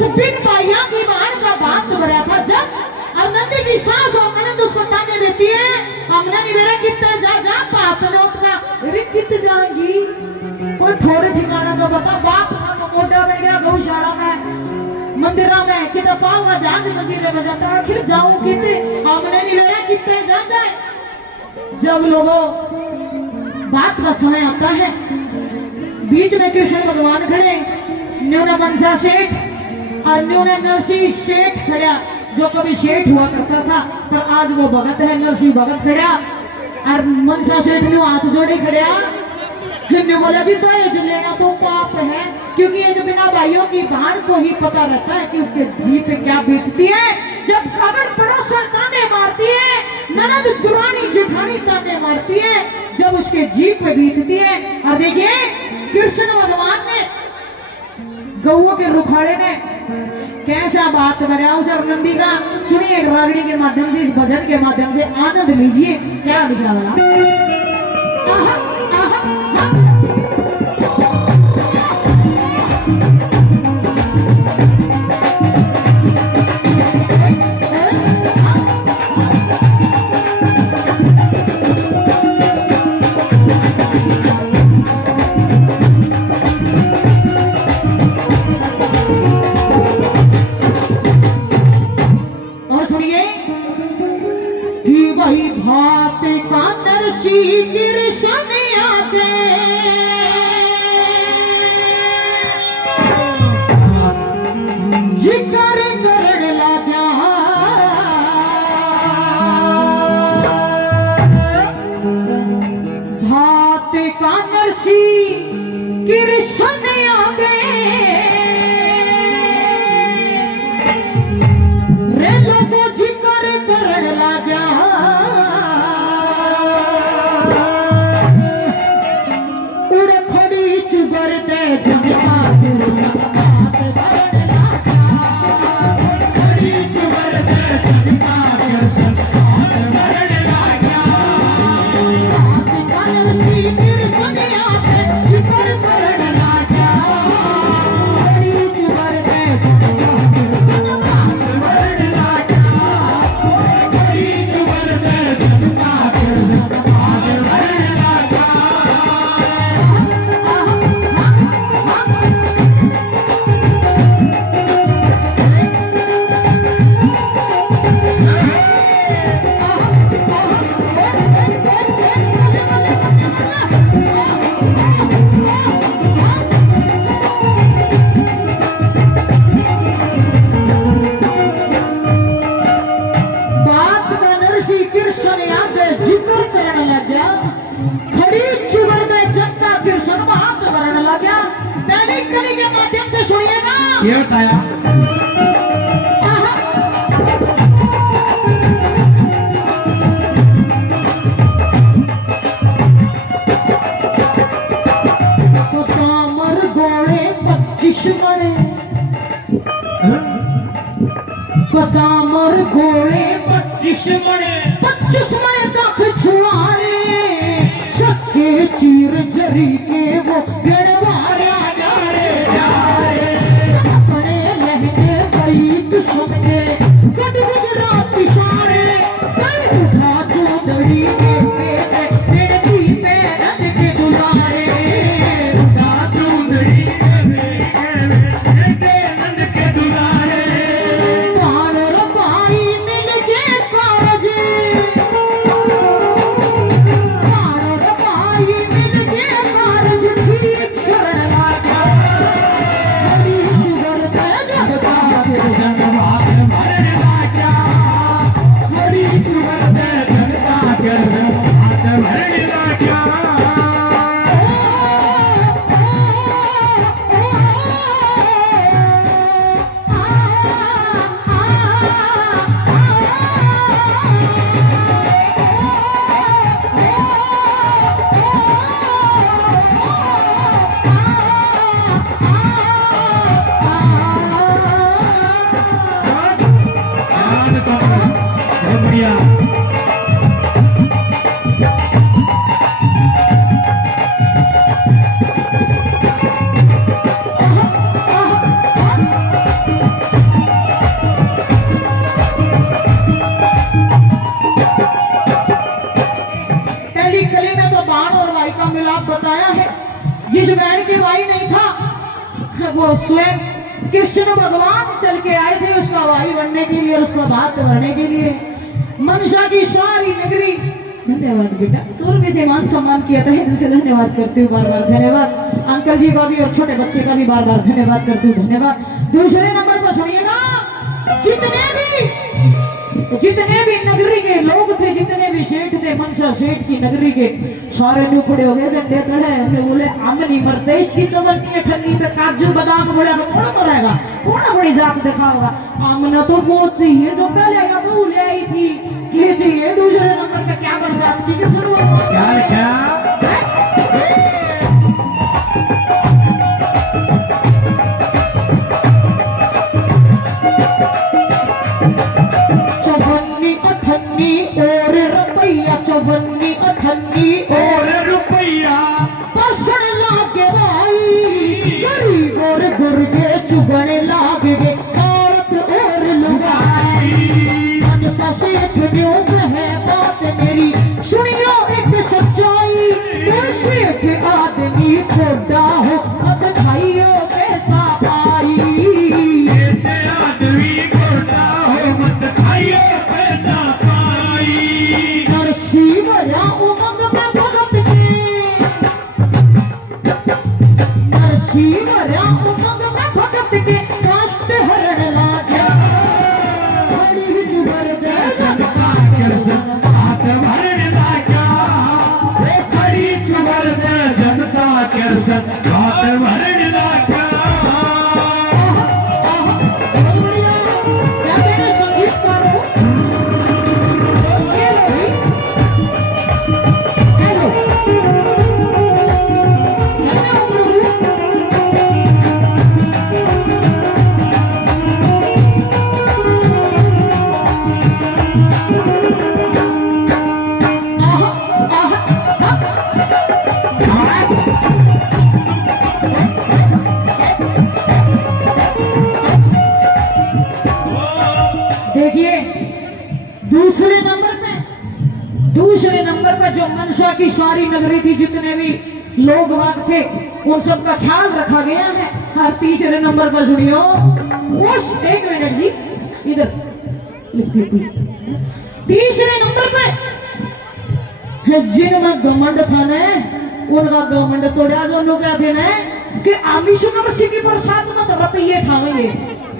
उस बिन पाइया की बाण का बात भरा था जब और नंदी की सांस हमने तो उसको ताने देती है हमने नहीं मेरा कितने जा पातलोत का रे कित जाएंगी कोई थोड़े ठिकाना तो बता बाप था वो मोटा में गया गौशाला में मंदिरा में कितना पाऊंगा जांच मजीरे बजाता आखिर जाऊं कितने हमने नहीं मेरा कितने जा जाए जब लोगों बात का समय आता है बीच में कृष्ण भगवान खड़े न्यूना मनसा सेठ और न्यूना नरसिंह सेठ खड़ा जो कभी सेठ हुआ करता था पर आज वो भगत है नरसिंह भगत खड़ा और मनसा सेठ ने हाथ जोड़े खड़ा ने बोला जी तो ये लेना तो पाप है क्योंकि ये जो बिना भाइयों की भाड़ को ही पता रहता है कि उसके जी पे क्या बीतती है जब अगर पड़ोसन ताने मारती है ननद दुरानी जेठानी ताने मारती है जब उसके जी पे बीतती है और देखिए कृष्ण भगवान ने गौओं के रुखाड़े में कैसा बात बनाया उस नंदी का सुनिए रागड़ी के माध्यम से इस भजन के माध्यम से आनंद लीजिए क्या लिखा वाला भात का नरसी कृष्ण आगे जिक्र करण लगा भात का नरसी कृष्ण आगे रे लोगों जिक्र करण लगा कली के माध्यम से सुनिएगा ये बताया तो कामर गोड़े 25 मणे बदामर गोड़े 25 मणे 25 मणे तक छुआरे सच्चे चीर जरी के वो गड़वारे सुनके कद गुजरात सारे कल उठा चौधरी के लड़की पे रंग के दुलारे उठा चौधरी के रंग के दुलारे पार भाई मिल के कारज वो स्वयं कृष्ण भगवान चल के आए थे उसका भाई बनने के लिए और उसका भात भरने के लिए। मनसा की सारी नगरी, धन्यवाद बेटा, स्वर्ग से मान सम्मान किया था, दिल से धन्यवाद करती हूँ, बार बार धन्यवाद। अंकल जी का भी और छोटे बच्चे का भी बार बार धन्यवाद करती हूँ, धन्यवाद। दूसरे नंबर पर सुनिएगा, जितने भी नगरी के लोग थे, जितने भी सेठ थे, मनसा सेठ की नगरी के सारे न्यू खड़े हो गए, झंडे खड़े हैं, बोले हम नहीं मरते इसकी चमन की ठंडी पे काजू बादाम बोले तो कौन मरेगा, कौन बड़ी जात दिखाओगा। हमने तो वो चाहिए जो पहले वो ले आई थी, ये चाहिए। दूसरे नंबर पे क्या बरसात की शुरुआत क्या और रुपया, चवन्नी अठन्नी और रुपया परसण लागे भाई, गरीब और गुर्गे चुगने लागे औरत और लुगाई। मनसा सेठ न्यू है बात मेरी सुनियो एक सच्चाई, सेठ आदमी खोटा हो मत खाइयो पैसा पाई, सेठ आदमी खोटा हो मत खाइयो पैसा पाई। नरसिंहरा उमंग में भगत के, नरसिंहरा उमंग में भगत के काष्ट हरण लागे, बड़ी जुगर दे जनता कृष्ण हाथ भरण लागा, खड़ी जुगर दे जनता कृष्ण हाथ भरण लागा। देखिए दूसरे नंबर पे जो मनसा की सारी नगरी थी, जितने भी लोग वाग थे, उन सब का ख्याल रखा गया है। हर तीसरे नंबर पर सुनियो, उस एक मिनट जी इधर तीसरे नंबर पे जिनमें घमंड था ने उनका घमंड तोड़ा, जो लोग क्या थे ने कि आमिष नरसी की बरसात में तो रुपये ठावेंगे।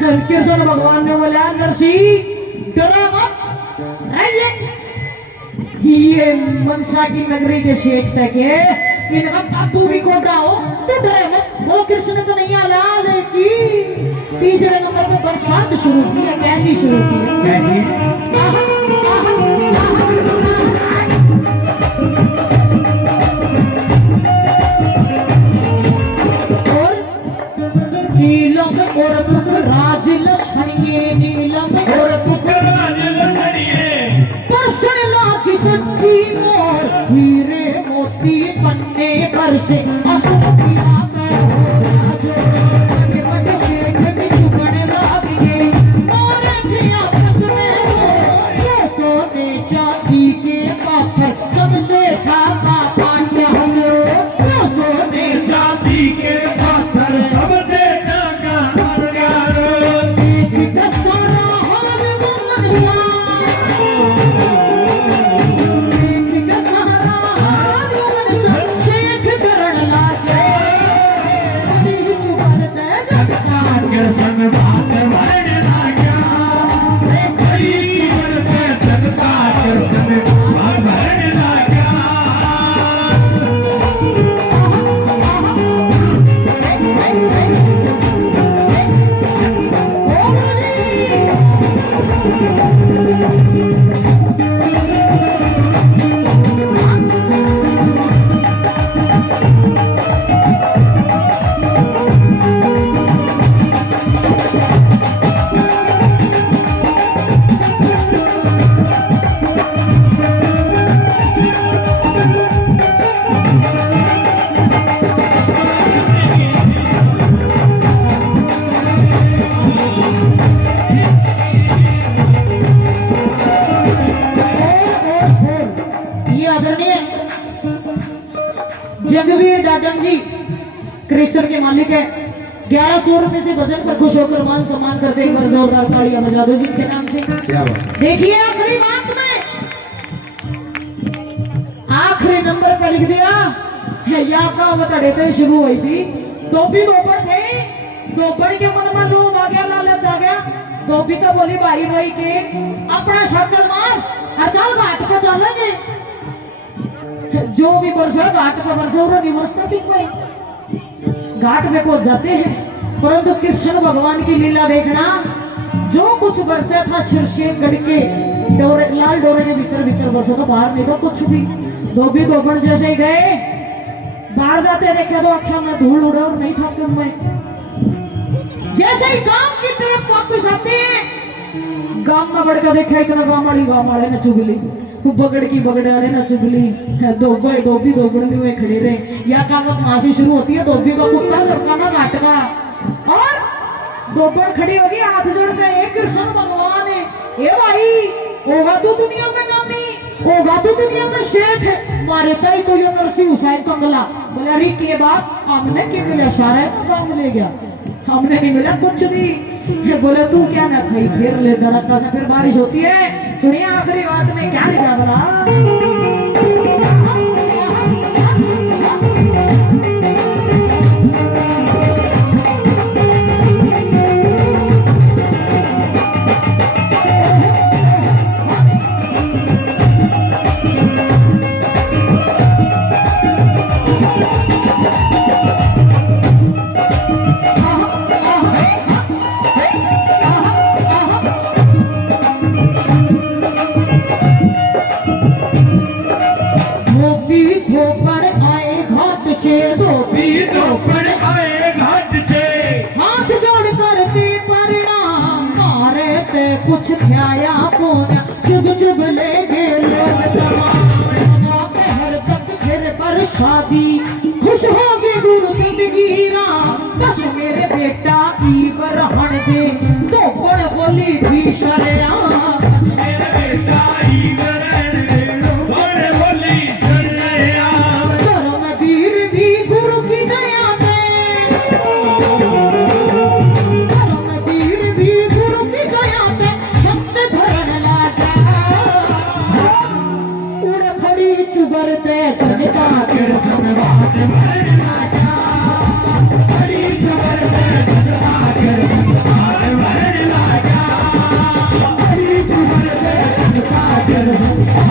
कृष्ण भगवान ने बोला नरसी डरो मत, ये मनसा की नगरी के शेख थे के इनका बापू भी कोटा हो तो डरे मत। वो कृष्ण तो नहीं आला की तीसरे नंबर पे बरसात शुरू की है। कैसी शुरू की है? कैसी? नीलम और पुखराज लसणिए, नीलम और पुखराज लसणिए, परसण लागी सच्ची मोर, हीरे मोती पन्ने पर से असुरतिया में हो राजो, बड़े बड़े शेख भी चुगने लाग गए, और थे आपस में हो, ये सोने चांदी के पाथर सबसे ठाका पांड्या हो, ये सोने चांदी के पाथर सबसे जगवीर डाडम जी कृष्ण के मालिक है, 1100 रुपए से भजन पर खुश होकर मान सम्मान करते एक बार जोरदार तालियां बजा दो जिनके नाम से। क्या बात। देखिए आखिरी बात में आखिरी नंबर पे लिख दिया है या का बता देते शुरू हुई थी धोबी दोपड़ थे दोपड़ के मन में लोभ आ गया लालच आ गया धोबी तो बोली भाई भाई के अपना शक्ल मार और चल घाट पर चलेंगे जो भी वर्षा घाट पर वर्षा और निवर्षा क्यों भाई घाट पे पहुंच जाते हैं परंतु कृष्ण भगवान की लीला देखना जो कुछ वर्षा था शीर्षे गढ़ के डोरे लाल डोरे के भीतर भीतर वर्षा तो बाहर नहीं था कुछ भी धोबी दोपड़ जैसे ही गए बाहर जाते देखे तो अक्षा में धूल उड़ा और नहीं था क्यों मैं जैसे ही गांव की तरफ वापस आते हैं गांव में बढ़कर देखा इतना गांव वाले ने चुगली बगड़ की बगड़े ना चुगली धोबी दोपड़ में खड़े रहे या कामत मासी शुरू होती है धोबी का कुत्ता लड़काना नाटका और दोपड़ खड़ी होगी हाथ जोड़ के एक कृष्ण भगवान है ए भाई होगा तू दुनिया में नामी होगा तू दुनिया में शेठ मारे तई तो यो नरसी हुसैन कंगला बोले अरे के बाप हमने के मिला सारा काम ले गया हमने नहीं मिला कुछ भी बोले तू क्या ना थी फिर ले धड़कता से फिर बारिश होती है सुनिए आखिरी बात में क्या लिखा बोला कुछ ख्याया पोना चुग चुग ले गए लोग तमाम हर तक फिर पर शादी खुश होगी गुरु जिंदगी राम बस मेरे बेटा ई बरहन दे तो बड़ बोली भी शरिया बस मेरे बेटा ई बरहन दे तो बड़ बोली शरिया धर्म वीर भी गुरु की दया दे धर्म वीर भी गुरु की दया दे चुगरते जनता फिर संवाद भर लागा हरी चुगरते जनता फिर संवाद भर लागा हरी चुगरते जनता फिर संवाद